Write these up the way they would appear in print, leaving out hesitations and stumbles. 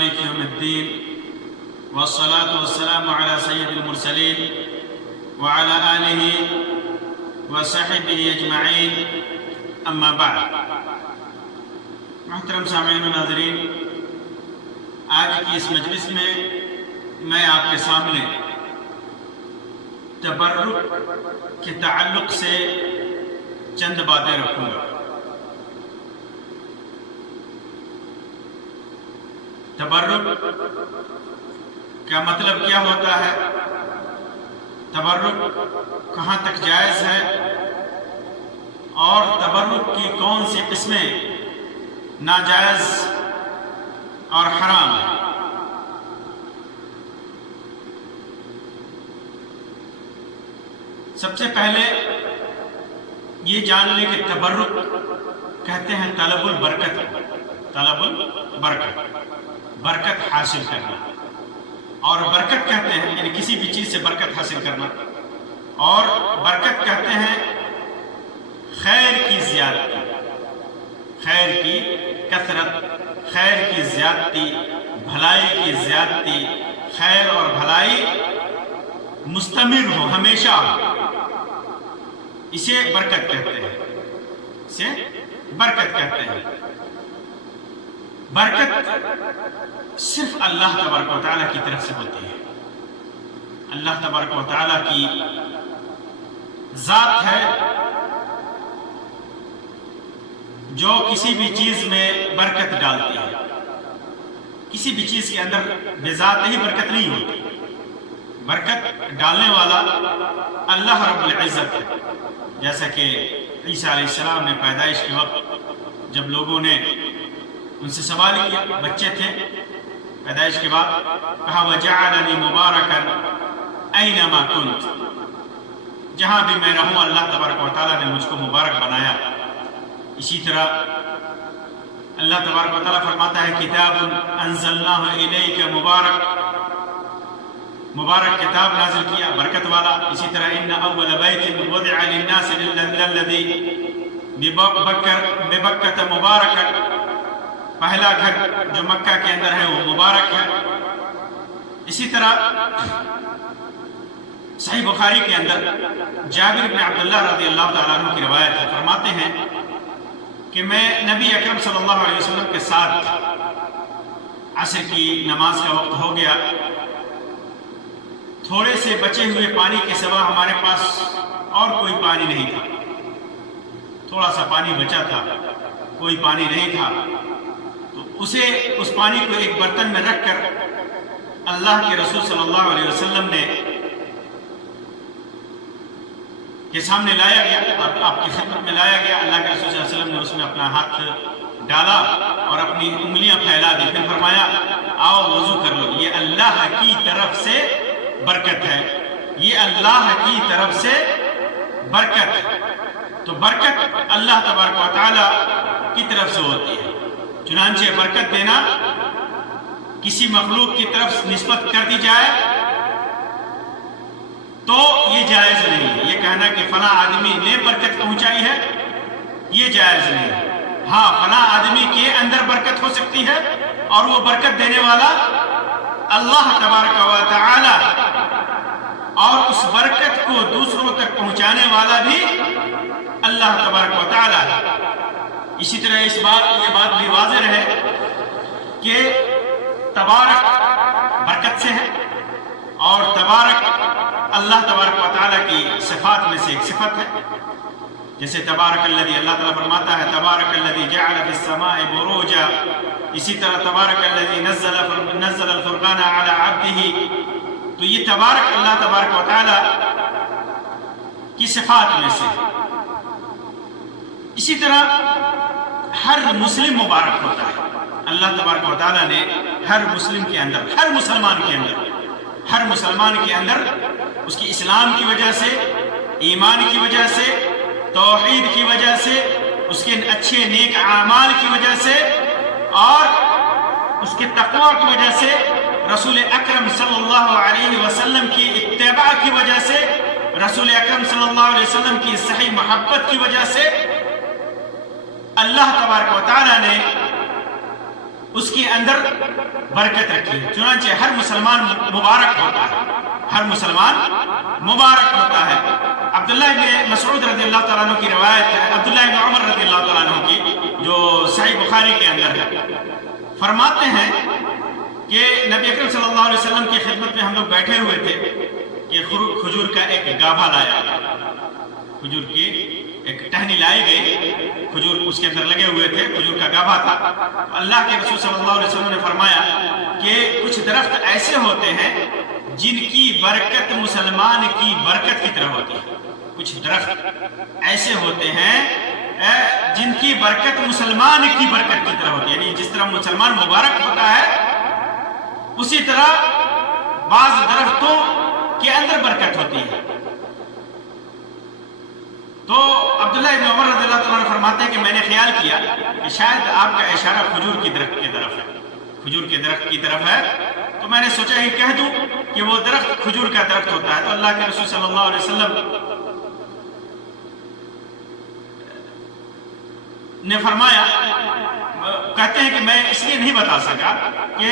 مالك يوم الدين والصلاة والسلام على سيد المرسلين وعلى آله وصحبه أجمعين أما بعد. محترم سامعین و ناظرین، آج کی اس مجلس میں آپ کے سامنے تبرک کے تعلق سے چند باتیں رکھوں گا. تبرک کا مطلب کیا ہوتا ہے؟ تبرک کہاں تک جائز ہے اور تبرک کی کون سی قسمیں ناجائز اور حرام ہے؟ سب سے پہلے یہ جان لیں کہ تبرک کہتے ہیں طلب البرکت. طلب البرکت، برکت حاصل کرنا. اور برکت کہتے ہیں یعنی کسی بھی چیز سے برکت حاصل کرنا. اور برکت کہتے ہیں خیر کی زیادتی، خیر کی کثرت، خیر کی زیادتی، بھلائی کی زیادتی، خیر اور بھلائی مستمر ہو، ہمیشہ ہو، اسے برکت کہتے ہیں. اسے برکت کہتے ہیں. برکت صرف اللہ تبارک و تعالیٰ کی طرف سے ہوتی ہے. اللہ تبارک و تعالیٰ کی ذات ہے جو کسی بھی چیز میں برکت ڈالتی ہے. کسی بھی چیز کے اندر بذات ہی برکت نہیں ہوتی. برکت ڈالنے والا اللہ رب العزت ہے. جیسا کہ عیسیٰ علیہ السلام نے پیدائش کے وقت جب لوگوں نے ان سے سوال کیا، بچے تھے، پیدائش کے بعد کہا وَجَعَلَنِي مُبَارَكًا أَيْنَمَا كُنْتُ، جہاں بھی میں رہوں اللہ تبارک و تعالیٰ نے مجھ کو مبارک بنایا. اسی طرح اللہ تبارک و تعالیٰ فرماتا ہے کتاب انزلناہ الیک مبارک، مبارک کتاب نازل کیا برکت والا. اسی طرح ان اول بیت وضع للناس للذی ببکۃ مبارکا، پہلا گھر جو مکہ کے اندر ہے وہ مبارک ہے. اسی طرح صحیح بخاری کے اندر جابر بن عبداللہ رضی اللہ تعالیٰ عنہ کی روایت ہے، فرماتے ہیں کہ میں نبی اکرم صلی اللہ علیہ وسلم کے ساتھ عصر کی نماز کا وقت ہو گیا. تھوڑے سے بچے ہوئے پانی کے سوا ہمارے پاس اور کوئی پانی نہیں تھا. تھوڑا سا پانی بچا تھا، کوئی پانی نہیں تھا. تو اس پانی کو ایک برتن میں رکھ کر اللہ کے رسول صلی اللہ علیہ وسلم کے سامنے لایا گیا اور آپ کی خدمت میں لایا گیا. اللہ کے رسول صلی اللہ علیہ وسلم نے اس میں اپنا ہاتھ ڈالا اور اپنی انگلیاں پھیلا دی. پھر فرمایا آؤ وضو کر لو، یہ اللہ کی طرف سے برکت ہے، یہ اللہ کی طرف سے برکت ہے. تو برکت اللہ تبارک و تعالی کی طرف سے ہوتی ہے. چنانچہ برکت دینا کسی مخلوق کی طرف نسبت کر دی جائے تو یہ جائز نہیں ہے. یہ کہنا کہ فلاں آدمی نے برکت پہنچائی ہے، یہ جائز نہیں ہے. ہاں، فلاں آدمی کے اندر برکت ہو سکتی ہے اور وہ برکت دینے والا اللہ تبارک و تعالی، اور اس برکت کو دوسروں تک پہنچانے والا بھی اللہ تبارک و تعالی ہے. اسی طرح یہ بات بھی واضح رہے کہ تبارک برکت سے ہے اور تبارک اللہ تبارک و تعالیٰ کی صفات میں سے ایک صفت ہے. جیسے تبارک الذی، اللہ تعالیٰ فرماتا ہے تبارک الذی جعل فی السماء بروجا. اسی طرح تبارک الذی نزل الفرقان علی عبدہ. تو یہ تبارک اللہ تبارک و تعالیٰ کی صفات میں سے. اسی طرح ہر مسلم مبارک ہوتا ہے. اللہ تبارک و تعالیٰ نے ہر مسلم کے اندر، ہر مسلمان کے اندر اس کی اسلام کی وجہ سے، ایمان کی وجہ سے، توحید کی وجہ سے، اس کے اچھے نیک اعمال کی وجہ سے اور اس کے تقوی کی وجہ سے، رسول اکرم صلی اللہ علیہ وسلم کی اتباع کی وجہ سے، رسول اکرم صلی اللہ علیہ وسلم کی صحیح محبت کی وجہ سے اللہ تبارک و تعالیٰ نے اس کے اندر برکت رکھی ہے۔ چنانچہ ہر مسلمان مبارک ہوتا ہے، ہر مسلمان مبارک ہوتا ہے۔ عبداللہ ابن مسعود رضی اللہ تعالیٰ عنہ کی روایت ہے، عبداللہ ابن عمر رضی اللہ تعالیٰ عنہ کی، جو صحیح بخاری کے اندر ہے، فرماتے ہیں کہ نبی اکرم صلی اللہ علیہ وسلم کی خدمت میں ہم لوگ بیٹھے ہوئے تھے کہ کھجور کا ایک گاھا لایا گیا، کھجور کی ایک ٹہنی لائی گئی، کھجور اس کے اندر لگے ہوئے تھے، کھجور کا گاھا تھا۔ اللہ کے رسول صلی اللہ علیہ وسلم نے فرمایا کہ کچھ درخت ایسے ہوتے ہیں جن کی برکت مسلمان کی برکت کی طرح ہوتی ہے، کچھ درخت ایسے ہوتے ہیں جن کی برکت مسلمان کی برکت کی طرح ہوتی ہے، یعنی جس طرح مسلمان مبارک ہوتا ہے اسی طرح بعض درختوں کے اندر برکت ہوتی ہے۔ تو عبداللہ ابن عمر رضی اللہ تعالیٰ عنہ فرماتے ہیں کہ میں نے خیال کیا کہ شاید آپ کا اشارہ کھجور کی درخت کی طرف ہے، کھجور کے درخت کی طرف ہے، تو میں نے سوچا کہ کہہ دوں کہ وہ درخت کھجور کا درخت ہوتا ہے۔ تو اللہ کے رسول صلی اللہ علیہ وسلم نے فرمایا، کہتے ہیں کہ میں اس لیے نہیں بتا سکا کہ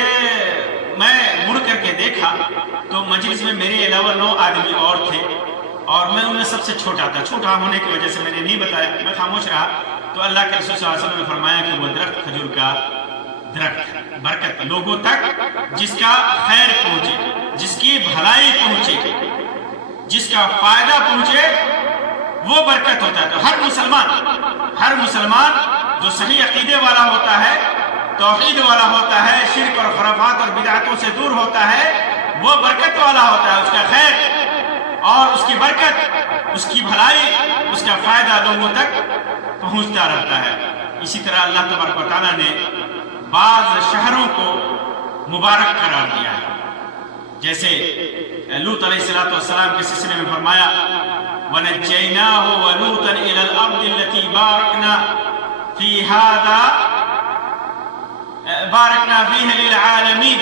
میں مڑ کر کے دیکھا تو مجلس میں میرے علاوہ 9 آدمی اور تھے اور میں ان میں سب سے چھوٹا تھا، چھوٹا ہونے کی وجہ سے میں نے نہیں بتایا، میں خاموش رہا۔ تو اللہ کے رسول صلی اللہ علیہ وسلم نے فرمایا کہ وہ درخت کھجور کا درخت ہے، برکت لوگوں تک جس کا خیر پہنچے، جس کی بھلائی پہنچے، جس کا فائدہ پہنچے، وہ برکت ہوتا ہے۔ تو ہر مسلمان جو صحیح عقیدے والا ہوتا ہے، توحید والا ہوتا ہے، شرک اور خرافات اور بدعتوں سے دور ہوتا ہے، وہ برکت والا ہوتا ہے، اس کا خیر اور اس کی برکت، اس کی بھلائی، اس کا فائدہ لوگوں تک پہنچتا رہتا ہے۔ اسی طرح اللہ تبارک و تعالیٰ نے بعض شہروں کو مبارک قرار دیا ہے، جیسے لوط علیہ السلام کے سلسلے میں فرمایا وَنَجَّيْنَاهُ وَلُوطًا إِلَى الْأَرْضِ الَّتِي باركنا فيها للعالمين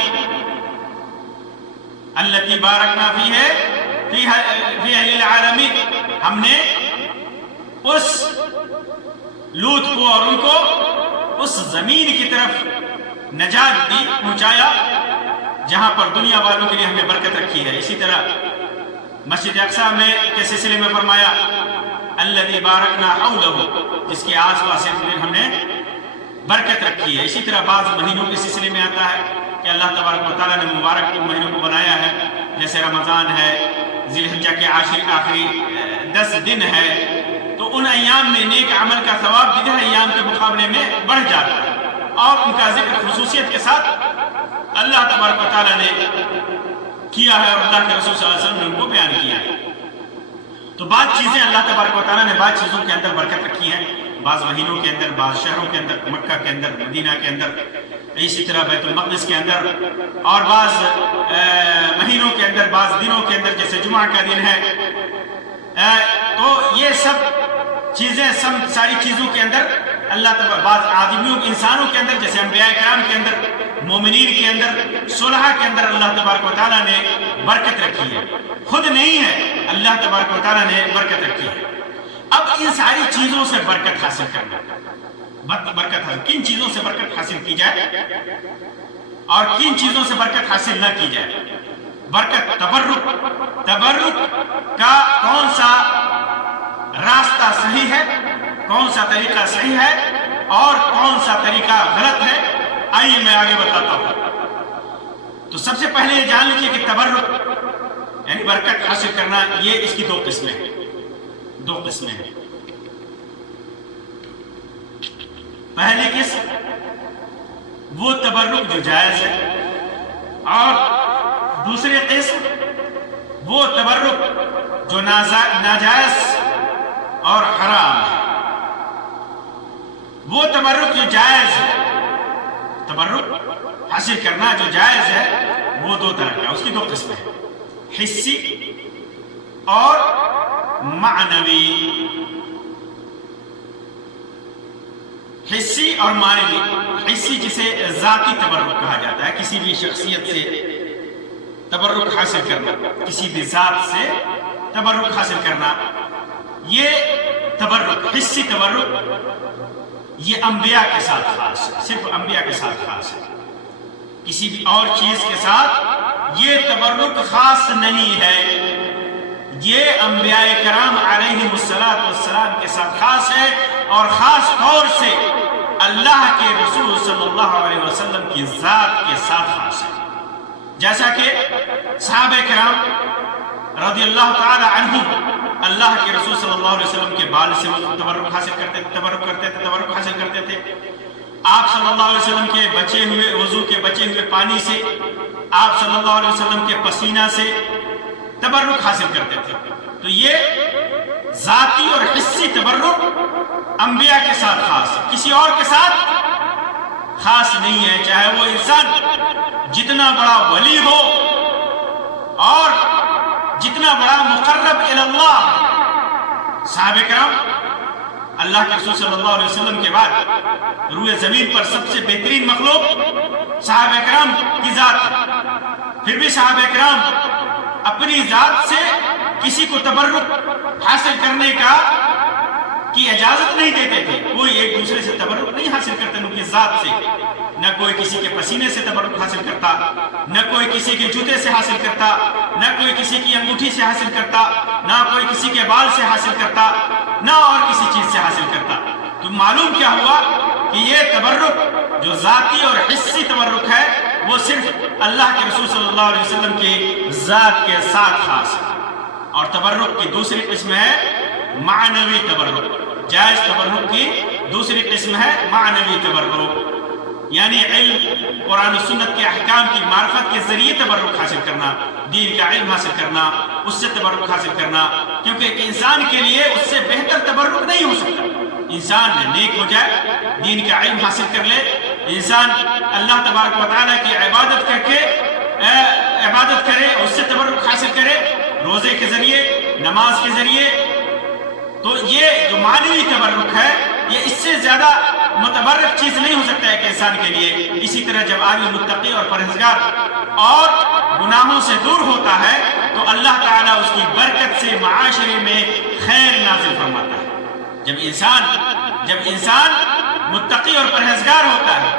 التي باركنا فيها للعالمين۔ ہم نے اس لوط کو اور ان کو اس زمین کی طرف نجات دی، پہنچایا جہاں پر دنیا والوں کے لیے ہم نے برکت رکھی ہے۔ اسی طرح مسجد اقصی میں کے سلسلے میں فرمایا الذي باركنا حوله، جس کے آس پاس ہم نے برکت رکھی ہے۔ اسی طرح بعض مہینوں کے سلسلے میں آتا ہے کہ اللہ تبارک و تعالیٰ نے مبارک مہینوں کو بنایا ہے، جیسے رمضان ہے، ذی الحجہ کے آخری 10 دن ہے، تو ان ایام میں نیک عمل کا ثواب دیگر ایام کے مقابلے میں بڑھ جاتا ہے، اور ان کا ذکر خصوصیت کے ساتھ اللہ تبارک و تعالیٰ نے کیا ہے اور اللہ کے رسول صلی اللہ علیہ وسلم نے ان کو بیان کیا ہے۔ تو بعض چیزیں اللہ تبارک و تعالیٰ نے بعض چیزوں کے اندر برکت رکھی ہیں، بعض مہینوں کے اندر، بعض شہروں کے اندر، مکہ کے اندر، مدینہ کے اندر، اسی طرح بیت المقدس کے اندر، اور بعض مہینوں کے اندر، بعض دنوں کے اندر، جیسے جمعہ کا دن ہے۔ تو یہ سب چیزیں، ساری چیزوں کے اندر اللہ تبارک، بعض آدمیوں انسانوں کے اندر، جیسے انبیاء کرام کے اندر، مومنین کے اندر، صلحاء کے اندر اللہ تبارک و تعالیٰ نے برکت رکھی ہے، خود نہیں ہے، اللہ تبارک و تعالیٰ نے برکت رکھی ہے۔ اب ان ساری چیزوں سے برکت حاصل کرنا، کن چیزوں سے برکت حاصل کی جائے اور کن چیزوں سے برکت حاصل نہ کی جائے۔ برکت، تبرک کا کون سا راستہ صحیح ہے، کون سا طریقہ صحیح ہے اور کون سا طریقہ غلط ہے، آئیے میں آگے بتاتا ہوں۔ تو سب سے پہلے یہ جان لیجیے کہ تبرک یعنی برکت حاصل کرنا، یہ اس کی 2 قسمیں ہیں، 2 قسمیں ہیں۔ پہلی قسم وہ تبرک جو جائز ہے، اور دوسری قسم وہ تبرک جو ناجائز اور حرام ہے۔ وہ تبرک جو جائز ہے، تبرک حاصل کرنا جو جائز ہے، وہ 2 طرح کا، اس کی 2 قسمیں ہیں، حسی اور معنوی۔ حسی اور معنوی، حسی جسے ذاتی تبرک کہا جاتا ہے، کسی بھی شخصیت سے تبرک حاصل کرنا، کسی بھی ذات سے تبرک حاصل کرنا، یہ تبرک، حسی تبرک یہ انبیاء کے ساتھ خاص ہے، صرف انبیاء کے ساتھ خاص ہے، کسی بھی اور چیز کے ساتھ یہ تبرک خاص نہیں ہے، یہ انبیاء کرام علیہم السلام کے ساتھ خاص ہے، اور خاص طور سے اللہ کے رسول صلی اللہ علیہ وسلم کی ذات کے ساتھ خاص ہے۔ جیسا کہ صحابہ کرام رضی اللہ تعالی عنہم اللہ کے رسول صلی اللہ علیہ وسلم کے بال سے تبرک حاصل کرتے تھے، تبرک حاصل کرتے تھے، آپ صلی اللہ علیہ وسلم کے بچے ہوئے وضو کے بچے ہوئے پانی سے، آپ صلی اللہ علیہ وسلم کے پسینہ سے تبرک حاصل کرتے تھے۔ تو یہ ذاتی اور حسی تبرک انبیاء کے ساتھ خاص ہے، کسی اور کے ساتھ خاص نہیں ہے، چاہے وہ انسان جتنا بڑا ولی ہو اور جتنا بڑا مقرب الی اللہ۔ صحابہ کرام اللہ کے رسول صلی اللہ علیہ وسلم کے بعد روئے زمین پر سب سے بہترین مخلوق صحابہ کرام کی ذات ہے، پھر بھی صحابہ کرام اپنی ذات سے کسی کو تبرک حاصل کرنے کی اجازت نہیں دیتے تھے، کوئی ایک دوسرے سے تبرک نہیں حاصل کرتے ان کی ذات سے، نہ کوئی کسی کے پسینے سے تبرک حاصل کرتا، نہ کوئی کسی کے جوتے سے حاصل کرتا، نہ کوئی کسی کی انگوٹھی سے حاصل کرتا، نہ کوئی کسی کے بال سے حاصل کرتا، نہ اور کسی چیز سے حاصل کرتا۔ تو معلوم کیا ہوا کہ یہ تبرک جو ذاتی اور حسی تبرک ہے وہ صرف اللہ کے رسول صلی اللہ علیہ وسلم کی ذات کے ساتھ خاص ہے۔ اور تبرک کی دوسری قسم ہے معنوی تبرک، جائز تبرک کی دوسری قسم ہے معنوی تبرک، یعنی علم قرآن و سنت کے احکام کی معرفت کے ذریعے تبرک حاصل کرنا، دین کا علم حاصل کرنا، اس سے تبرک حاصل کرنا، کیونکہ ایک انسان کے لیے اس سے بہتر تبرک نہیں ہو سکتا۔ انسان نیک ہو جائے، دین کا علم حاصل کر لے، انسان اللہ تبارک و تعالیٰ کی عبادت کر کے عبادت کرے، اس سے تبرک حاصل کرے روزے کے ذریعے، نماز کے ذریعے، تو یہ جو معنوی تبرک ہے یہ اس سے زیادہ متبرک چیز نہیں ہو سکتا ہے ایک انسان کے لیے۔ اسی طرح جب آدمی متقی اور پرہیزگار اور گناہوں سے دور ہوتا ہے تو اللہ تعالیٰ اس کی برکت سے معاشرے میں خیر نازل فرماتا ہے۔ جب انسان متقی اور پرہیزگار ہوتا ہے،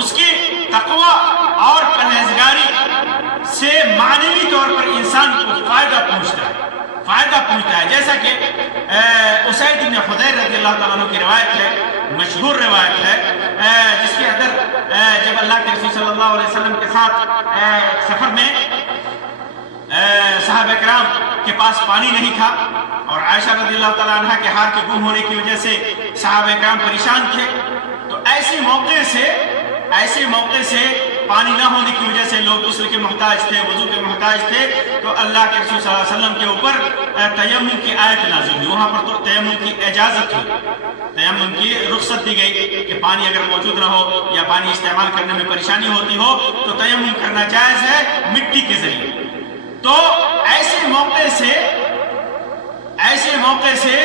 اس کی تقوی اور پرہیزگاری سے معنوی طور پر انسان کو فائدہ پہنچتا ہے، جیسا کہ اسید بن حضیر رضی اللہ تعالیٰ عنہ کی روایت ہے، مشہور روایت ہے، جس کے اندر جب اللہ کے رسول صلی اللہ علیہ وسلم کے ساتھ سفر میں صحابہ کرام کے پاس پانی نہیں تھا، اور عائشہ رضی اللہ تعالیٰ عنہ کے ہار کے گم ہونے کی وجہ سے صحابہ کرام پریشان تھے، تو ایسے موقع سے پانی نہ ہونے کی وجہ سے لوگ غسل کے محتاج تھے، وضو کے محتاج تھے، تو اللہ کے رسول صلی اللہ علیہ وسلم کے اوپر تیمم کی آیت نازل ہوئی، وہاں پر تو تیمم کی اجازت ہوئی، تیمم کی رخصت دی گئی کہ پانی اگر موجود نہ ہو یا پانی استعمال کرنے میں پریشانی ہوتی ہو تو تیمم کرنا جائز ہے مٹی کے ذریعے۔ تو ایسے موقع سے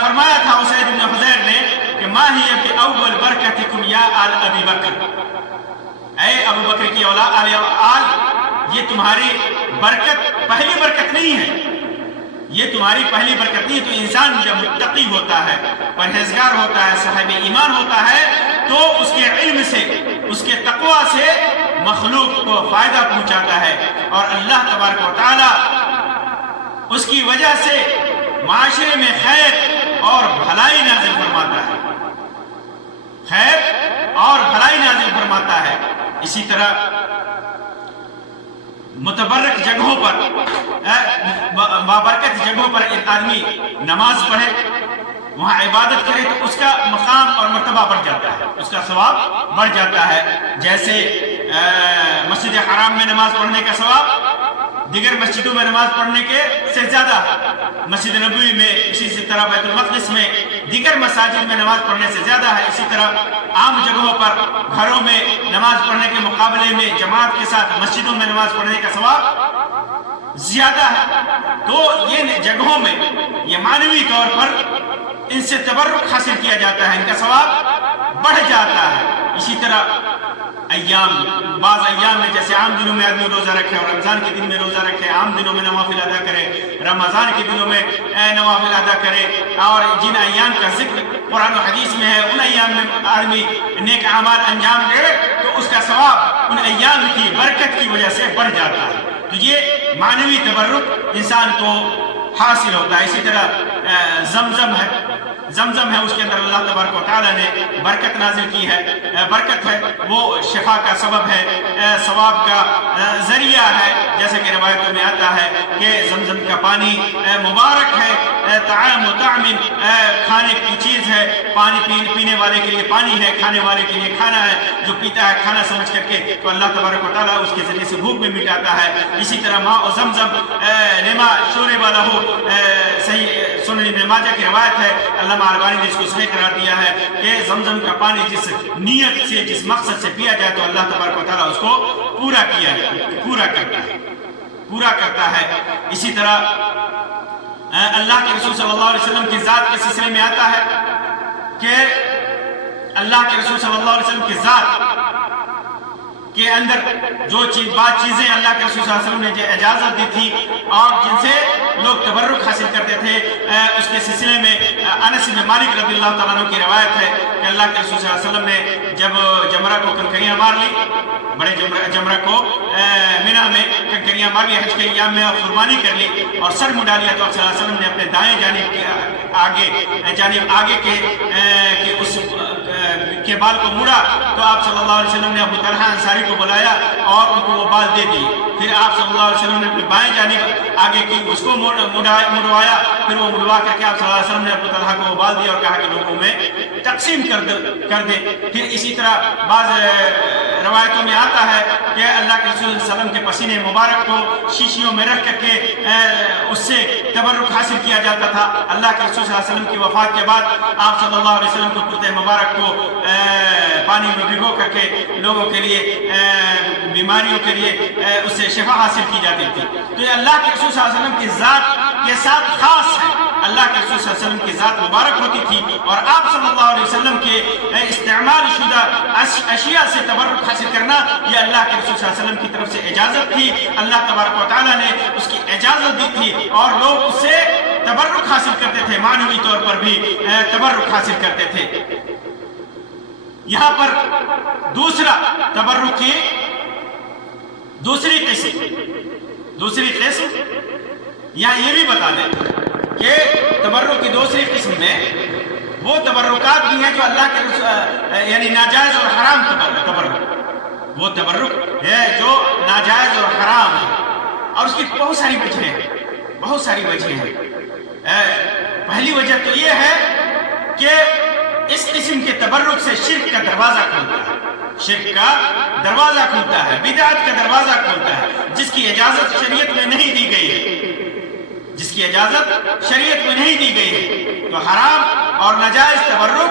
فرمایا تھا اسید بن حضیر نے کہ ما ہی بأول برکتکم یا آل ابی بکر، اے ابو بکر کی اولاد آل، یہ تمہاری برکت پہلی برکت نہیں ہے، یہ تمہاری پہلی برکت نہیں ہے۔ تو انسان جب متقی ہوتا ہے، پرہیزگار ہوتا ہے، صاحب ایمان ہوتا ہے، تو اس کے علم سے، اس کے تقوی سے مخلوق کو فائدہ پہنچاتا ہے، اور اللہ تبارک و تعالی اس کی وجہ سے معاشرے میں خیر اور بھلائی نازل فرماتا ہے، اسی طرح متبرک جگہوں پر، بابرکت جگہوں پر ایک آدمی نماز پڑھے، وہاں عبادت کرے تو اس کا مقام اور مرتبہ بڑھ جاتا ہے، اس کا ثواب بڑھ جاتا ہے۔ جیسے مسجد حرام میں نماز پڑھنے کا ثواب دیگر مسجدوں میں نماز پڑھنے کے سے زیادہ، مسجد نبوی میں، اسی طرح بیت المقدس میں، دیگر مساجد میں نماز پڑھنے سے زیادہ ہے۔ اسی طرح عام جگہوں پر گھروں میں نماز پڑھنے کے مقابلے میں جماعت کے ساتھ مسجدوں میں نماز پڑھنے کا ثواب زیادہ ہے۔ تو یہ جگہوں میں یہ معنوی طور پر ان سے تبرک حاصل کیا جاتا ہے، ان کا ثواب بڑھ جاتا ہے۔ اسی طرح بعض ایام میں جیسے عام دنوں میں آدمی روزہ رکھے اور رمضان کے دن میں روزہ رکھے، عام دنوں میں نوافل ادا کرے، رمضان کے دنوں میں نوافل ادا کرے، اور جن ایام کا ذکر قرآن و حدیث میں ہے ان ایام میں آدمی نیک اعمال انجام دے تو اس کا ثواب ان ایام کی برکت کی وجہ سے بڑھ جاتا ہے۔ تو یہ معنوی تبرک انسان کو حاصل ہوتا ہے۔ اسی طرح زمزم ہے، اس کے اندر اللہ تبارک و تعالیٰ نے برکت نازل کی ہے، برکت ہے، وہ شفا کا سبب ہے، ثواب کا ذریعہ ہے، جیسا کہ روایتوں میں آتا ہے کہ زمزم کا پانی مبارک ہے، طعام و طعم، کھانے کی چیز ہے، پانی پینے والے کے لیے پانی ہے، کھانے والے کے لیے کھانا ہے، جو پیتا ہے کھانا سمجھ کر کے تو اللہ تبارک و تعالیٰ اس کے ذریعے سے بھوک بھی مٹاتا ہے۔ اسی طرح ماء و زمزم لما شرب له، صحیح سنن ابن ماجہ کی روایت ہے، علامہ البانی نے اس کو صحیح قرار دیا ہے کہ زمزم کا پانی جس نیت سے، جس مقصد سے پیا جائے تو اللہ تبارک و تعالیٰ اس کو پورا کرتا ہے۔ اسی طرح اللہ کے رسول صلی اللہ علیہ وسلم کی ذات کے سلسلے میں آتا ہے کہ اللہ کے رسول صلی اللہ علیہ وسلم کی ذات کے اندر جو چیزیں اللہ کے رسول صلی اللہ علیہ وسلم نے اجازت دی تھی اور جن سے لوگ تبرک حاصل کرتے تھے، اس کے سلسلے میں انس بن مالک رضی اللہ تعالیٰ عنہ کی روایت ہے کہ اللہ کے رسول صلی اللہ علیہ وسلم نے جب جمرہ کو کنکریاں مار لی، بڑے جمرہ کو منی میں کنکریاں مار لی، حج کے ایام میں قربانی کر لی اور سر مڈا لیا، تو آپ صلی اللہ علیہ وسلم نے اپنے دائیں جانب آگے کے اس کے بال کو مڑا تو آپ صلی اللہ علیہ وسلم نے ابو طلحہ انصاری کو بلایا اور ان کو وہ بال دے دیے۔ پھر آپ صلی اللہ علیہ وسلم نے اپنی بائیں جانب آگے کی اس کو مڑوایا، پھر وہ مڑوا کر کے آپ صلی اللہ علیہ وسلم نے ابو طلحہ کو وہ بال دیا اور کہا کہ لوگوں میں تقسیم کر دے۔ پھر اسی طرح بعض روایتوں میں آتا ہے کہ اللہ کے رسول صلی اللہ علیہ وسلم کے پسینے مبارک کو شیشیوں میں رکھ کر کے اس سے تبرک حاصل کیا جاتا تھا۔ اللہ کے رسول صلی اللہ علیہ وسلم کی وفات کے بعد آپ صلی اللہ علیہ وسلم کو کرتے مبارک کو پانی میں بھگو کر کے لوگوں کے لیے بیماریوں کے لیے اس سے شفا حاصل کی جاتی تھی۔ تو یہ اللہ کے رسول صلی اللہ علیہ وسلم کی ذات کے ساتھ خاص ہے، اللہ کے رسول صلی اللہ علیہ وسلم کی ذات مبارک ہوتی تھی اور آپ صلی اللہ علیہ وسلم کے استعمال شدہ اشیاء سے تبرک حاصل کرنا یہ اللہ کے رسول صلی اللہ علیہ وسلم کی طرف سے اجازت تھی، اللہ تبارک و تعالیٰ نے اس کی اجازت دی تھی اور لوگ اس سے تبرک حاصل کرتے تھے، معنوی طور پر بھی تبرک حاصل کرتے تھے۔ یہاں پر دوسرا تبرک کی دوسری قسم یا یہ بھی بتا دیں کہ تبرک کی دوسری قسم میں وہ تبرکات بھی ہیں جو اللہ کے یعنی ناجائز اور حرام تبرک، وہ تبرک ہے جو ناجائز اور حرام ہے اور اس کی بہت ساری وجہیں ہیں۔ پہلی وجہ تو یہ ہے کہ اس قسم کے تبرک سے شرک کا دروازہ کھلتا ہے، بدعت کا دروازہ کھلتا ہے، جس کی اجازت شریعت میں نہیں دی گئی ہے، تو حرام اور ناجائز تبرک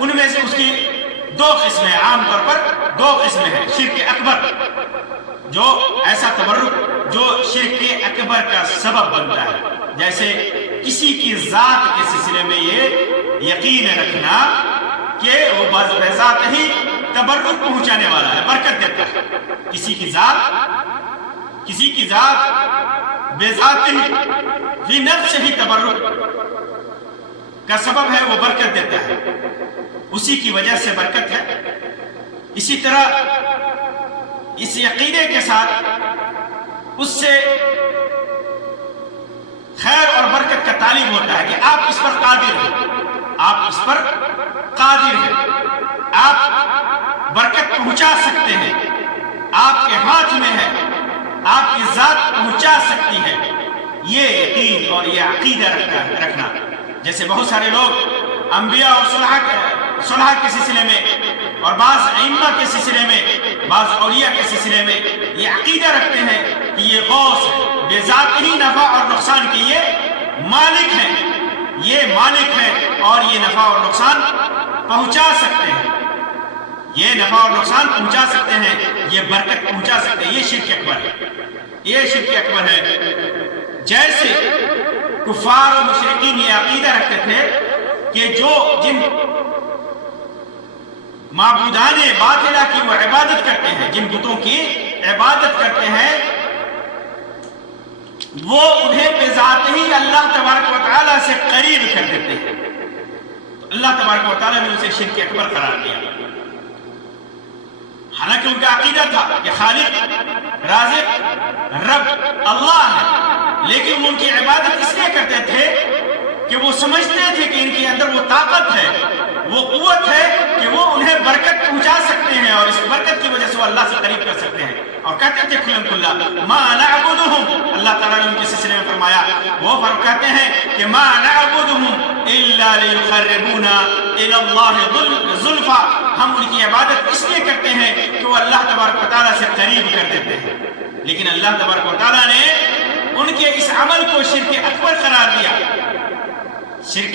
ان میں سے اس کی دو قسمیں، عام طور پر دو قسمیں ہیں۔ شرک اکبر، جو ایسا تبرک جو شرک اکبر کا سبب بنتا ہے، جیسے کسی کی ذات کے سلسلے میں یہ یقین رکھنا کہ وہ بذات ہی تبرک پہنچانے والا ہے، برکت دیتا ہے۔ کسی کی ذات بے ذات ہی فی نفس ہی تبرک کا سبب ہے، وہ برکت دیتا ہے، اسی کی وجہ سے برکت ہے۔ اسی طرح اس عقیدے کے ساتھ اس سے خیر اور برکت کا تعلیم ہوتا ہے کہ آپ اس پر قادر ہیں، آپ برکت پہنچا سکتے ہیں، آپ کے ہاتھ میں ہے، آپ کی ذات پہنچا سکتی ہے۔ یہ یقین اور یہ عقیدہ رکھنا، جیسے بہت سارے لوگ انبیاء اور صلحاء کے سلسلے میں اور بعض ائمہ کے سلسلے میں، بعض اولیاء کے سلسلے میں یہ عقیدہ رکھتے ہیں کہ یہ غوث بے ذات ہی نفع اور نقصان کے یہ مالک ہیں اور یہ نفع اور نقصان پہنچا سکتے ہیں، یہ نفع اور نقصان پہنچا سکتے ہیں، یہ برکت پہنچا سکتے ہیں۔ یہ شرک اکبر ہے۔ جیسے کفار و مشرکین یہ عقیدہ رکھتے تھے کہ جن معبودان باطلہ کی وہ عبادت کرتے ہیں، جن بتوں کی عبادت کرتے ہیں، وہ انہیں بذات ہی اللہ تبارک و تعالیٰ سے قریب کر دیتے ہیں، تو اللہ تبارک و تعالیٰ نے اسے شرک اکبر قرار دیا۔ حالانکہ ان کا عقیدہ تھا کہ خالق، رازق، رب اللہ ہے، لیکن وہ ان کی عبادت اس لیے کرتے تھے کہ وہ سمجھتے تھے کہ ان کے اندر وہ طاقت ہے، وہ قوت ہے کہ وہ انہیں برکت پہنچا سکتے ہیں، اور اس برکت کی وجہ سے وہ اللہ سے قریب کر سکتے ہیں، اور کہتے تھے کھلم کھلا ما نعبدهم، اللہ تعالیٰ نے ان کے سلسلے میں فرمایا، وہ فرق کہتے ہیں کہ ما نعبدهم الا ليقربونا الى الله زلفا، ہم ان کی عبادت اس لیے کرتے ہیں کہ وہ اللہ تبارک و تعالیٰ سے قریب کر دیتے ہیں، لیکن اللہ تبارک و تعالیٰ نے ان کے اس عمل کو شرک اکبر قرار دیا، شرک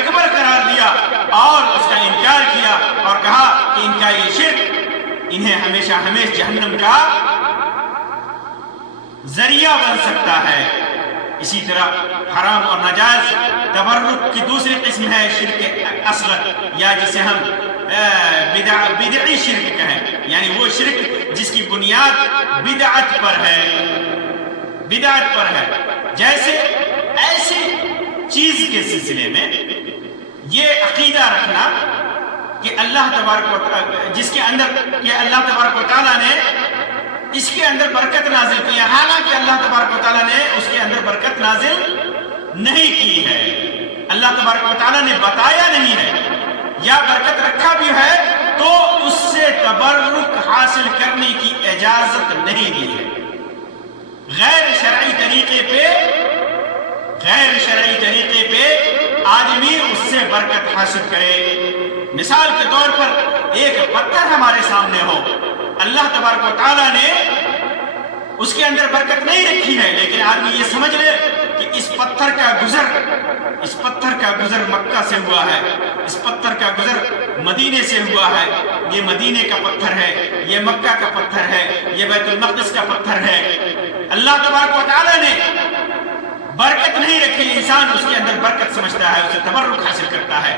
اکبر قرار دیا، اور اس کا انکار کیا اور کہا کہ ان کا یہ شرک انہیں ہمیشہ ہمیشہ جہنم کا ذریعہ بن سکتا ہے۔ اسی طرح حرام اور ناجائز تبرک کی دوسری قسم ہے شرک اصغر، یا جسے ہم بدعی شرک کہیں، یعنی وہ شرک جس کی بنیاد بدعت پر ہے، جیسے ایسی چیز کے سلسلے میں یہ عقیدہ رکھنا کہ اللہ تبارک و تعالیٰ، جس کے اندر کہ اللہ تبارک و تعالیٰ نے اس کے اندر برکت نازل کی ہے، حالانکہ اللہ تبارک و تعالیٰ نے اس کے اندر برکت نازل نہیں کی ہے، اللہ تبارک و تعالیٰ نے بتایا نہیں ہے، یا برکت رکھا بھی ہے تو اس سے تبرک حاصل کرنے کی اجازت نہیں دی ہے۔ غیر شرعی طریقے پہ آدمی اس سے برکت حاصل کرے۔ مثال کے طور پر ایک پتھر ہمارے سامنے ہو، اللہ تبارک و تعالیٰ نے اس کے اندر برکت نہیں رکھی ہے، لیکن آدمی یہ سمجھ لے کہ اس پتھر کا گزر مکہ سے ہوا ہے، اس پتھر کا گزر مدینے سے ہوا ہے، یہ مدینے کا پتھر ہے، یہ مکہ کا پتھر ہے، یہ بیت المقدس کا پتھر ہے۔ اللہ تبارک و تعالیٰ نے برکت نہیں رکھی، انسان اس کے اندر برکت سمجھتا ہے، اسے تبرک حاصل کرتا ہے۔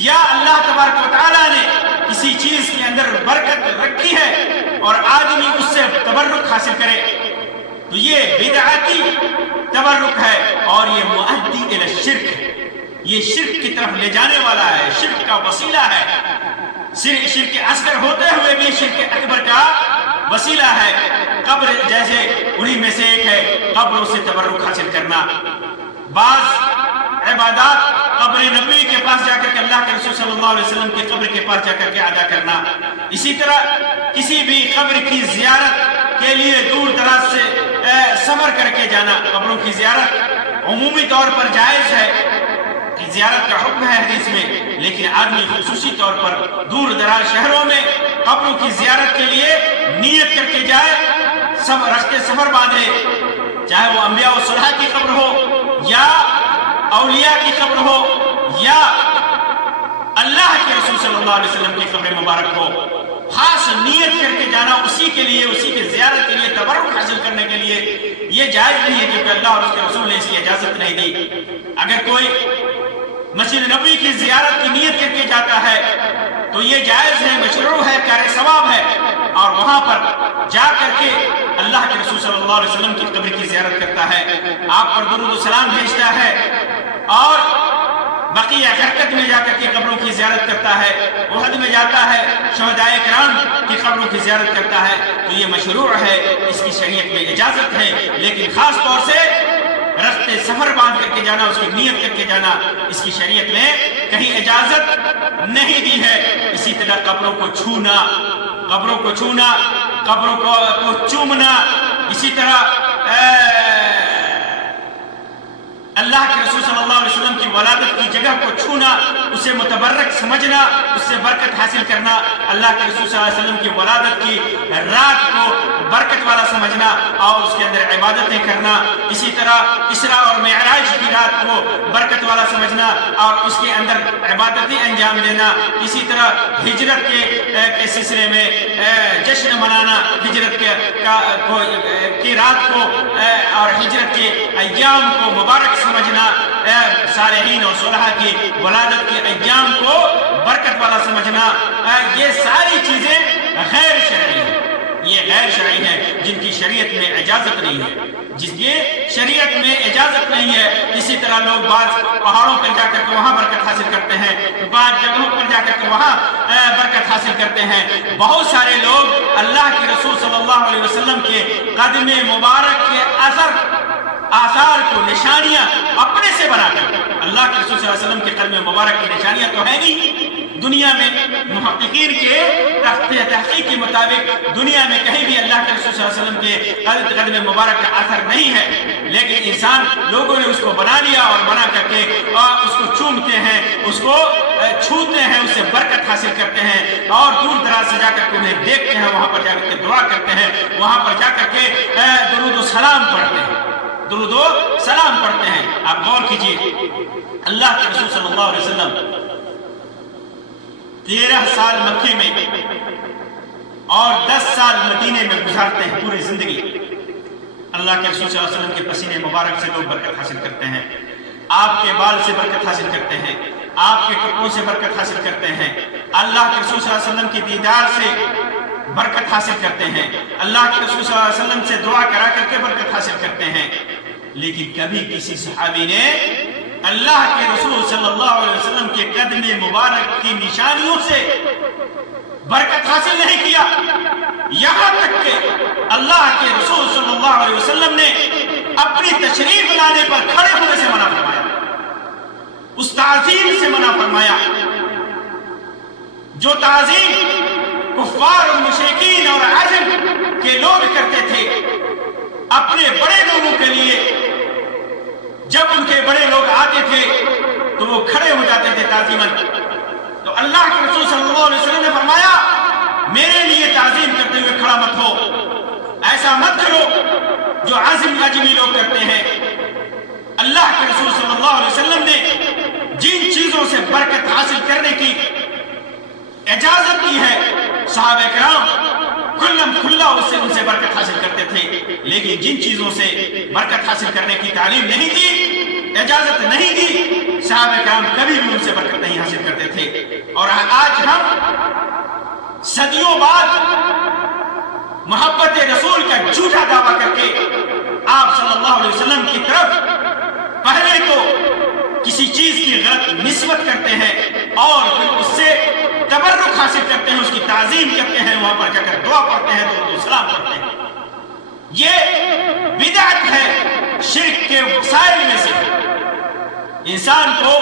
یا اللہ تبارک و تعالیٰ نے کسی چیز کے اندر برکت رکھی ہے اور آدمی اس سے تبرک حاصل کرے تو یہ بدعتی تبرک ہے، اور یہ مؤدی الی الشرک ہے، یہ شرک کی طرف لے جانے والا ہے، شرک کا وسیلہ ہے، شرک اصغر ہوتے ہوئے بھی شرک اکبر کا وسیلہ ہے۔ قبر جیسے انہی میں سے ایک ہے قبروں سے تبرک حاصل کرنا، بعض عبادات قبر نبی کے پاس جا کر کے اللہ کے رسول صلی اللہ علیہ وسلم کی قبر کے پاس جا کر کے ادا کرنا، اسی طرح کسی بھی قبر کی زیارت کے لیے دور دراز سے سفر کر کے جانا۔ قبروں کی زیارت عمومی طور پر جائز ہے، زیارت کا حکم ہے حدیث میں، لیکن آدمی خصوصی طور پر دور دراز شہروں میں قبروں کی زیارت کے لیے نیت کر کے جائے، سب راستے سفر باندھے، چاہے وہ انبیاء و صالحین کی قبر ہو یا اولیاء کی قبر ہو یا اللہ کے رسول صلی اللہ علیہ وسلم کی قبر مبارک ہو، خاص نیت کر کے جانا اسی کے لیے، اسی کی زیارت کے لیے، تبرک حاصل کرنے کے لیے، یہ جائز نہیں ہے، کیونکہ اللہ اور اس کے رسول نے اس کی اجازت نہیں دی۔ اگر کوئی مسجد نبی کی زیارت کی نیت کر کے جاتا ہے تو یہ جائز ہے، مشروع ہے، کار ثواب ہے، اور وہاں پر جا کر کے اللہ کے رسول صلی اللہ علیہ وسلم کی قبر کی زیارت کرتا ہے، آپ پر درود و سلام بھیجتا ہے، اور بقیہ غرقد میں جا کر کے قبروں کی زیارت کرتا ہے، احد میں جاتا ہے، شہدائے کرام کی قبروں کی زیارت کرتا ہے، تو یہ مشروع ہے، اس کی شریعت میں اجازت ہے، لیکن خاص طور سے راستے سفر باندھ کر کے جانا، اس کی نیت کر کے جانا، اس کی شریعت میں کہیں اجازت نہیں دی ہے۔ اسی طرح قبروں کو چھونا، قبروں کو چومنا، اسی طرح اللہ کے رسول صلی اللہ علیہ وسلم کی ولادت کی جگہ کو چھونا، اسے متبرک سمجھنا، اس سے برکت حاصل کرنا، اللہ کے رسول صلی اللہ علیہ وسلم کی ولادت کی رات کو برکت والا سمجھنا اور اس کے اندر عبادتیں کرنا، اسی طرح اسراء اور معراج کی رات کو برکت والا سمجھنا اور اس کے اندر عبادتیں انجام دینا، اسی طرح ہجرت کے سلسلے میں جشن منانا، ہجرت کی رات کو اور ہجرت کے ایام کو مبارک سمجھنا، صالحین اور صلحاء کی ولادت کے ایام کو برکت والا سمجھنا، یہ ساری چیزیں غیر شرعی ہیں، یہ غیر شرعی ہیں جن کی شریعت میں اجازت نہیں ہے، جس کی شریعت میں اجازت نہیں ہے۔ اسی طرح لوگ بعض پہاڑوں پر جا کر کے وہاں برکت حاصل کرتے ہیں، بعض جگہوں پر جا کر کے وہاں برکت حاصل کرتے ہیں۔ بہت سارے لوگ اللہ کے رسول صلی اللہ علیہ وسلم کے قدم مبارک کے آثار کو، نشانیاں اپنے سے بنا کر، اللہ کے رسول صلی اللہ علیہ وسلم کے قدم مبارک کی نشانیاں تو ہے نہیں دنیا میں، محققین کے تحقیق کے مطابق دنیا میں کہیں بھی اللہ کے رسول صلی اللہ علیہ وسلم کے قدم مبارک کا اثر نہیں ہے، لیکن انسان لوگوں نے اس کو بنا لیا اور بنا کر کے اس کو چومتے ہیں، اس کو چھوتے ہیں، اس سے برکت حاصل کرتے ہیں، اور دور دراز سے جا کر کے انہیں دیکھتے ہیں، وہاں پر جا کر کے دعا کرتے ہیں، وہاں پر جا کر کے درود و سلام پڑھتے ہیں، درود و سلام پڑھتے ہیں۔ آپ غور کیجئے، اللہ کے رسول صلی اللہ علیہ وسلم 13 سال مکے میں اور 10 سال مدینے میں گزارتے ہیں پوری زندگی۔ اللہ کے رسول صلی اللہ علیہ وسلم کے پسینے مبارک سے لوگ برکت حاصل کرتے ہیں، آپ کے بال سے برکت حاصل کرتے ہیں، آپ کے کپڑوں سے برکت حاصل کرتے ہیں، اللہ کے رسول صلی اللہ علیہ وسلم کی دیدار سے برکت حاصل کرتے ہیں، اللہ کے رسول صلی اللہ علیہ وسلم سے دعا کرا کر کے برکت حاصل کرتے ہیں۔ لیکن کبھی کسی صحابی نے اللہ کے رسول صلی اللہ علیہ وسلم کے قدم مبارک کی نشانیوں سے برکت حاصل نہیں کیا، یہاں تک کہ اللہ کے رسول صلی اللہ علیہ وسلم نے اپنی تشریف لانے پر کھڑے ہونے سے منع فرمایا، اس تعظیم سے منع فرمایا جو تعظیم کفار اور مشرکین اور عجم کے لوگ کرتے تھے اپنے بڑے لوگوں کے لیے۔ جب ان کے بڑے لوگ آتے تھے تو وہ کھڑے ہو جاتے تھے تعظیماً، تو اللہ کے رسول صلی اللہ علیہ وسلم نے فرمایا میرے لیے تعظیم کرتے ہوئے کھڑا مت ہو، ایسا مت کرو جو عجمی لوگ کرتے ہیں۔ اللہ کے رسول صلی اللہ علیہ وسلم نے جن چیزوں سے برکت حاصل کرنے کی اجازت دی ہے، صحابہ کرام کھلا ان سے برکت حاصل کرتے تھے، لیکن جن چیزوں سے برکت حاصل کرنے کی تعلیم نہیں دی، اجازت نہیں دی، صحابہ کرام کبھی بھی ان سے برکت نہیں حاصل کرتے تھے۔ اور آج ہم صدیوں بعد محبت رسول کا جھوٹا دعویٰ کر کے آپ صلی اللہ علیہ وسلم کی طرف پہلے تو کسی چیز کی غلط نسبت کرتے ہیں اور پھر اس سے تبرک حاصل کرتے ہیں، اس کی تعظیم کرتے ہیں، وہاں پر جا کر دعا پڑھتے ہیں، درود و سلام پڑھتے ہیں۔ یہ بدعت ہے، شرک کے وسائل میں سے انسان کو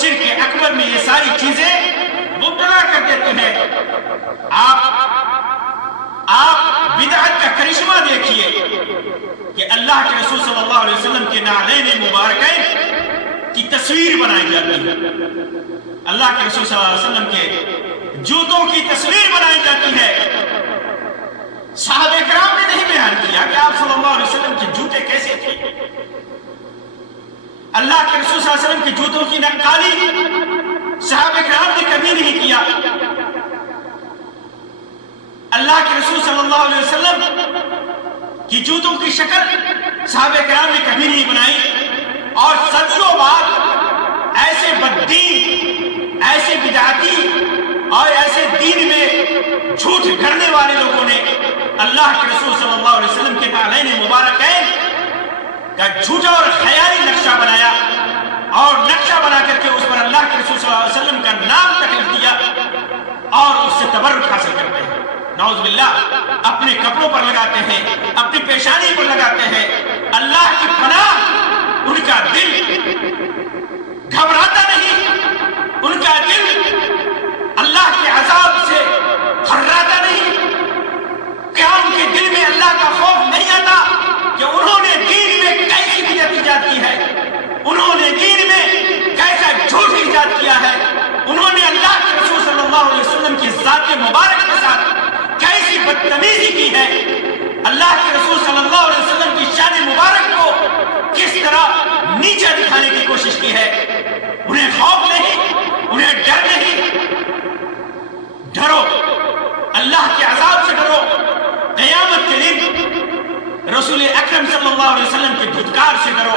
شرک اکبر میں یہ ساری چیزیں مبتلا کر دیتے ہیں۔ آپ بدعت کا کرشمہ دیکھیے کہ اللہ کے رسول صلی اللہ علیہ وسلم کے نعلین مبارکین کی تصویر بنائی جاتی ہے، اللہ کے رسول صلی اللہ علیہ وسلم کے جوتوں کی تصویر بنائی جاتی ہے۔ صحابہ کرام نے نہیں بیان کیا کہ آپ صلی اللہ علیہ وسلم کے جوتے کیسے تھے، اللہ کے رسول صلی اللہ علیہ وسلم کے جوتوں کی نقالی صحابہ کرام نے کبھی نہیں کیا۔ اللہ کے رسول صلی اللہ علیہ وسلم کی جوتوں کی شکل صحابہ کرام نے کبھی نہیں بنائی، اور صدیوں بعد ایسے بددین، ایسے بدعتی اور ایسے دین میں جھوٹ گھڑنے والے لوگوں نے اللہ کے رسول صلی اللہ علیہ وسلم کے نعلین مبارکین کا جھوٹا اور خیالی نقشہ بنایا، اور نقشہ بنا کر کے اس پر اللہ کے رسول صلی اللہ علیہ وسلم کا نام تک لکھ دیا اور اس سے تبرک حاصل کرتے ہیں۔ نعوذ باللہ، اپنے کپڑوں پر لگاتے ہیں، اپنی پیشانی پر لگاتے ہیں۔ اللہ کی پناہ، ان کا دل گھبراتا نہیں، ان کا دل اللہ کے عذاب سے تھراتا نہیں، کیا ان کے دل میں اللہ کا خوف نہیں آتا کہ انہوں نے دین میں کیسی بدعت ایجاد کی ہے، انہوں نے دین میں کیسا جھوٹ ایجاد کیا ہے، انہوں نے اللہ کے رسول صلی اللہ علیہ وسلم کی ذات مبارک کے ساتھ کیسی بدتمیزی کی ہے، اللہ کے رسول صلی اللہ علیہ وسلم کی شان مبارک کو کس طرح نیچے دکھانے کی کوشش کی ہے۔ انہیں خوف نہیں، انہیں ڈر نہیں۔ ڈرو، اللہ کے عذاب سے ڈرو، قیامت کے دن رسول اکرم صلی اللہ علیہ وسلم کے دھتکار سے ڈرو۔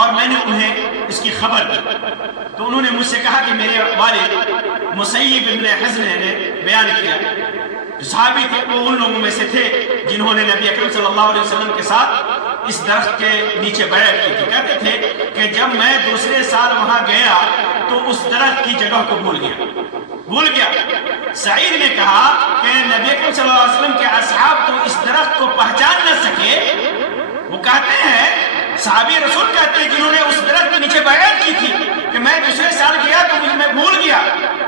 اور میں نے انہیں اس کی خبر دی تو انہوں نے مجھ سے کہا کہ میرے والد مسیب ابن حزن نے بیان کیا، جو صحابی تھے وہ ان لوگوں میں سے تھے جنہوں نے نبی اکرم صلی اللہ علیہ وسلم کے ساتھ اس درخت کے نیچے بیعت کی تھی۔ کہتے تھے کہ جب میں دوسرے سال وہاں گیا تو اس درخت کی جگہ کو بھول گیا۔ سعید نے کہا کہ نبی اکرم صلی اللہ علیہ وسلم کے اصحاب تو اس درخت کو پہچان نہ سکے۔ وہ کہتے ہیں، صحابی رسول کہتے ہیں جنہوں نے اس درخت کے نیچے بیعت کی تھی کہ میں دوسرے سال گیا تو میں بھول گیا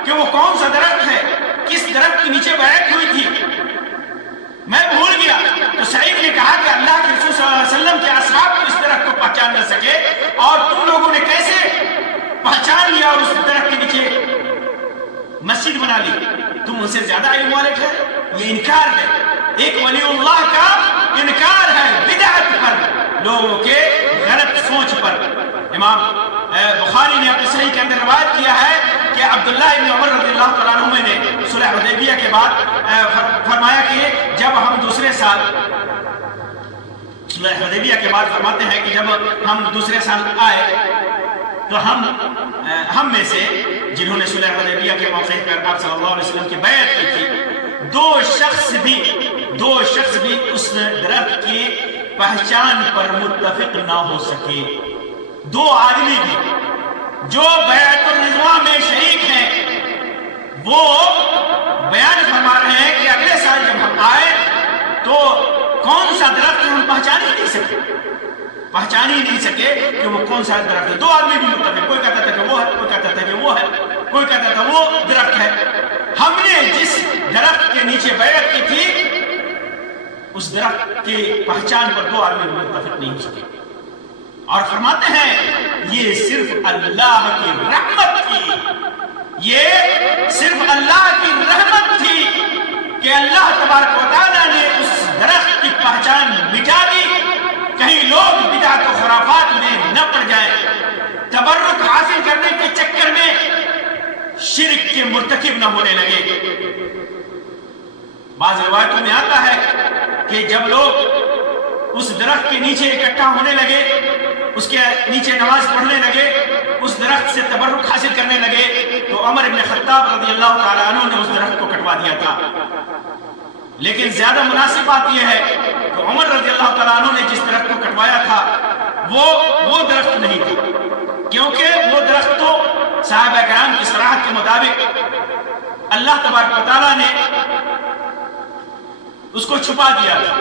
کہ وہ کون سا درخت ہے، کس درخت کے نیچے بیعت ہوئی تھی، میں بھول گیا۔ تو سعید نے کہا کہ اللہ کے رسول صلی اللہ علیہ وسلم کے اصحاب اس درخت کو پہچان نہ سکے اور تم لوگوں نے کیسے پہچان لیا اور اس درخت کے نیچے مسجد بنا لی؟ تم ان سے زیادہ علم والے تھے۔ یہ انکار ہے، ایک ولی اللہ کا انکار ہے بدعت پر، لوگوں کے غلط سوچ پر۔ امام بخاری نے اپنے صحیح کے اندر روایت کیا ہے کہ عبداللہ ابن عمر رضی اللہ تعالیٰ عنہ نے صلح حدیبیہ کے بعد فرمایا کہ جب ہم دوسرے سال صلح حدیبیہ کے بعد فرماتے ہیں کہ جب ہم دوسرے سال آئے تو ہم میں سے جنہوں نے صلح حدیبیہ کے موقع پر آپ صلی اللہ علیہ وسلم کی بیعت کی تھی، دو شخص بھی اس درخت کی پہچان پر متفق نہ ہو سکے۔ دو آدمی بھی جو بیعت الرضوان میں شریک ہیں وہ بیان فرما رہے ہیں کہ اگلے سال جب ہم آئے تو کون سا درخت ہم پہچان ہی نہیں سکے کہ وہ کون سا درخت ہے۔ دو آدمی بھی متفق، کوئی کہتا تھا کہ وہ ہے، کوئی کہتا تھا کہ وہ ہے، کوئی کہتا تھا وہ درخت ہے۔ ہم نے جس درخت کے نیچے بیعت کی تھی اس درخت کی پہچان پر دو آدمی متفق نہیں ہو سکے، اور فرماتے ہیں یہ صرف اللہ کی رحمت تھی، یہ صرف اللہ کی رحمت تھی کہ اللہ تبارک و تعالیٰ نے اس درخت کی پہچان مٹا دی، کہیں لوگ بدعت و خرافات میں نہ پڑ جائیں، تبرک حاصل کرنے کے چکر میں شرک کے مرتکب نہ ہونے لگے۔ بعض روایتوں میں آتا ہے کہ جب لوگ اس درخت کے نیچے اکٹھا ہونے لگے، اس کے نیچے نماز پڑھنے لگے، اس درخت سے تبرک حاصل کرنے لگے، تو عمر ابن خطاب رضی اللہ تعالیٰ عنہ نے اس درخت کو کٹوا دیا تھا۔ لیکن زیادہ مناسب بات یہ ہے کہ عمر رضی اللہ تعالیٰ عنہ نے جس درخت کو کٹوایا تھا وہ درخت نہیں تھا، کیونکہ وہ درخت تو صحابہ کرام کی صراحت کے مطابق اللہ تبارک و تعالیٰ نے اس کو چھپا دیا تھا،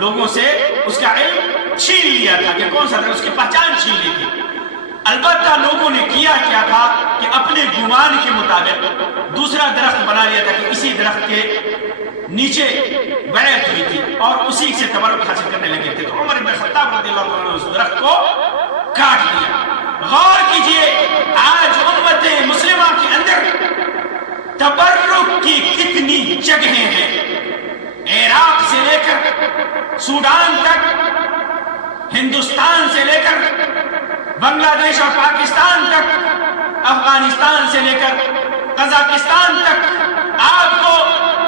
لوگوں سے اس کا علم چھین لیا تھا کہ کون سا درخت، اس کی پہچان چھین لی تھی۔ البتہ لوگوں نے کیا تھا کہ اپنے گمان کے مطابق دوسرا درخت بنا لیا تھا کہ اسی درخت کے نیچے بیعت ہوئی تھی اور اسی سے تبرک حاصل کرنے لگے تھے۔ تو عمر بن خطاب رضی اللہ عنہ نے اس درخت کو کاٹ دیا۔ غور کیجئے، آج امت مسلمہ کے اندر تبرک کی کتنی جگہیں ہیں، عراق سے لے کر سوڈان تک، ہندوستان سے لے کر بنگلہ دیش اور پاکستان تک، افغانستان سے لے کر قزاقستان تک، آپ کو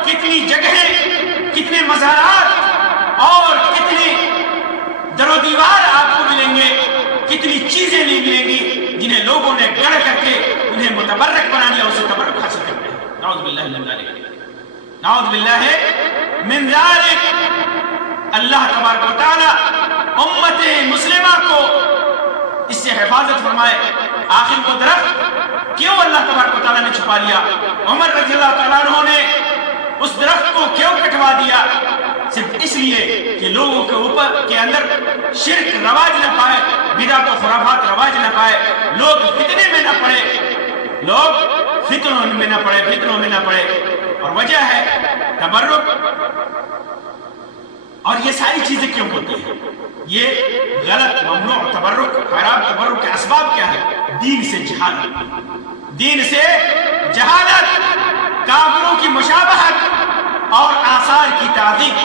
کتنی جگہیں، کتنے مزارات اور کتنے در و دیوار آپ کو ملیں گے، کتنی چیزیں نہیں ملیں گی جنہیں لوگوں نے گڑھ کر کے انہیں متبرک بنا لیا، اسے تبرک حاصل کرتے ہیں۔ نعوذ باللہ من ذالک، نعوذ باللہ من ذالک۔ اللہ تبارک و تعالی امت مسلمہ کو اس سے حفاظت فرمائے۔ آخر وہ درخت کیوں اللہ تبارک و تعالیٰ نے چھپا لیا؟ عمر رضی اللہ تعالیٰ عنہ نے اس درخت کو کیوں کٹوا دیا؟ صرف اس لیے کہ لوگوں کے اوپر کے اندر شرک رواج نہ پائے، بدعت و خرافات رواج نہ پائے، لوگ فتنے میں نہ پڑے، لوگ فتنوں میں نہ پڑے۔ اور وجہ ہے تبرک۔ اور یہ ساری چیزیں کیوں ہوتی ہیں؟ یہ غلط ممنوع تبرک، حرام تبرک کے اسباب کیا ہے؟ دین سے جہالت، کافروں کی مشابہت اور آثار کی تعظیم،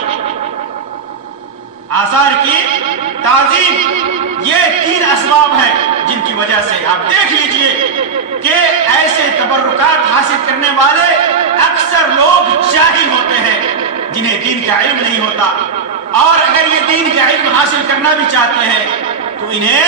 یہ تین اسباب ہیں جن کی وجہ سے آپ دیکھ لیجئے کہ ایسے تبرکات حاصل کرنے والے اکثر لوگ جاہل ہوتے ہیں جنہیں دین کا علم نہیں ہوتا، اور اگر یہ دین کا علم حاصل کرنا بھی چاہتے ہیں تو انہیں